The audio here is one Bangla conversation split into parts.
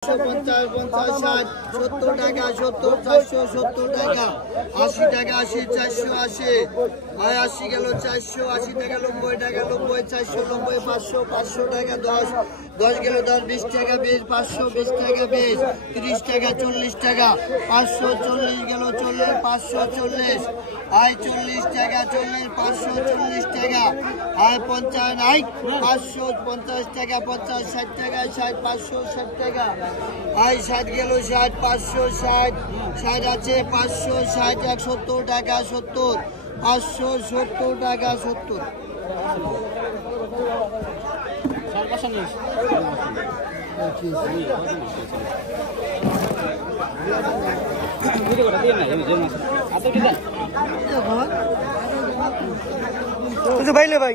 50 50 60 70 টাকা 70 470 টাকা 80 টাকা 80 480 80 গেল 480 টাকা 90 টাকা 90 490 500 500 টাকা 10 10 গেল 10 20 টাকা 20 520 টাকা 20 30 টাকা 40 টাকা 540 গেল 40 540 40 টাকা 40 540 টাকা 50 নাই 550 টাকা 50 60 টাকা 60 560 টাকা 60 গেল 60 560 60 আছে 560 170 টাকা 70 570 টাকা 70 भाई ले भाई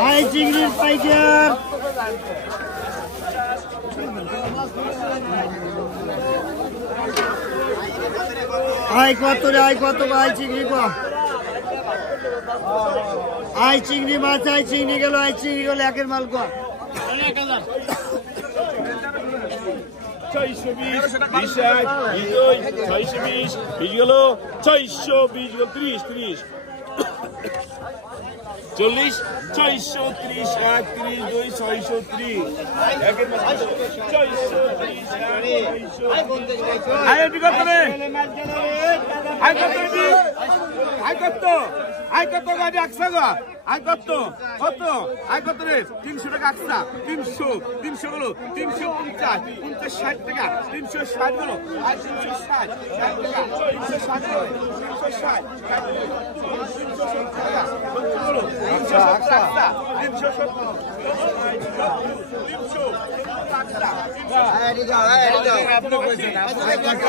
हाय चिंगड़ी पाइकर हाय कत रे हाय कत हाय चिंगड़ी को हाय चिंगड़ी माछ हाय चिंगड़ी गलो हाय चिंगड़ी गलो एकेर माल को 420 620 গেল 420 গেল 30 30 40 430 31 2 630 একের মাছ 430 আয় বিগত রে আয় কত রে আয় কত গাড়ি আকসা গো আয় কত আয় কত রে 300 টাকা আকসা 300 গেল 350 60 টাকা 360 গেল আর 360 60 টাকা 360 গেল 360 টাকা আচ্ছা আচ্ছা 250 50 টাকা 250 টাকা 500 টাকা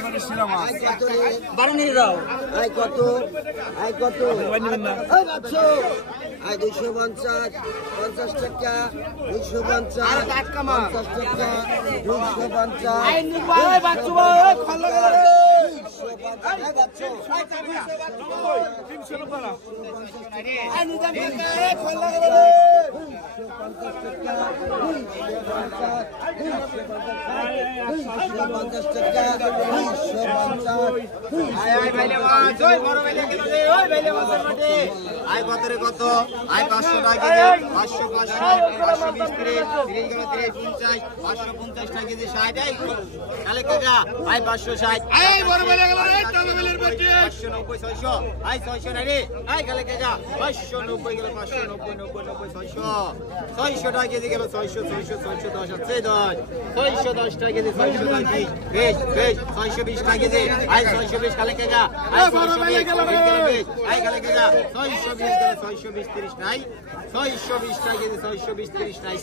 520 টাকা 60 তাহলে কাকা 560 বড় বেলে গেল টাঙ্গাইলের বটি 590 600 600 নাই রে কালে কাকা 590 গেল 590 90 600 টাকা কেজি গেল 600 610 আছে 610 টাকা কেজি 610 বেশ 620 টাকা কেজি 620 কালে কাকা বড় বেলে গেল কালে কাকা 620 গেল 620 30 নাই 620 টাকা কেজি 620 30 নাই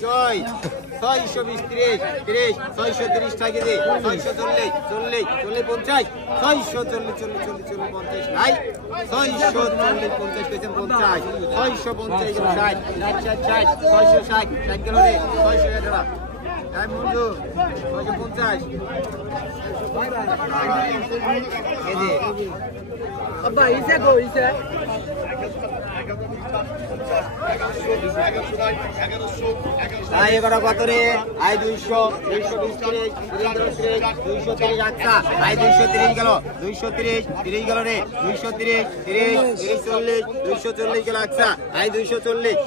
620 30 630 টাকা কেজি 640 50 640 50 নাই 640 50 পেছেন 50 650 গেল 60 660 গেল রে 600 টাকা তাই বন্ধু 650 কেজি अब्बा इसे गो इसे এবার কত রে 200 220 230 আচ্ছা 230 গেল 230 গেল রে 230 30 40 240 গেল আচ্ছা 240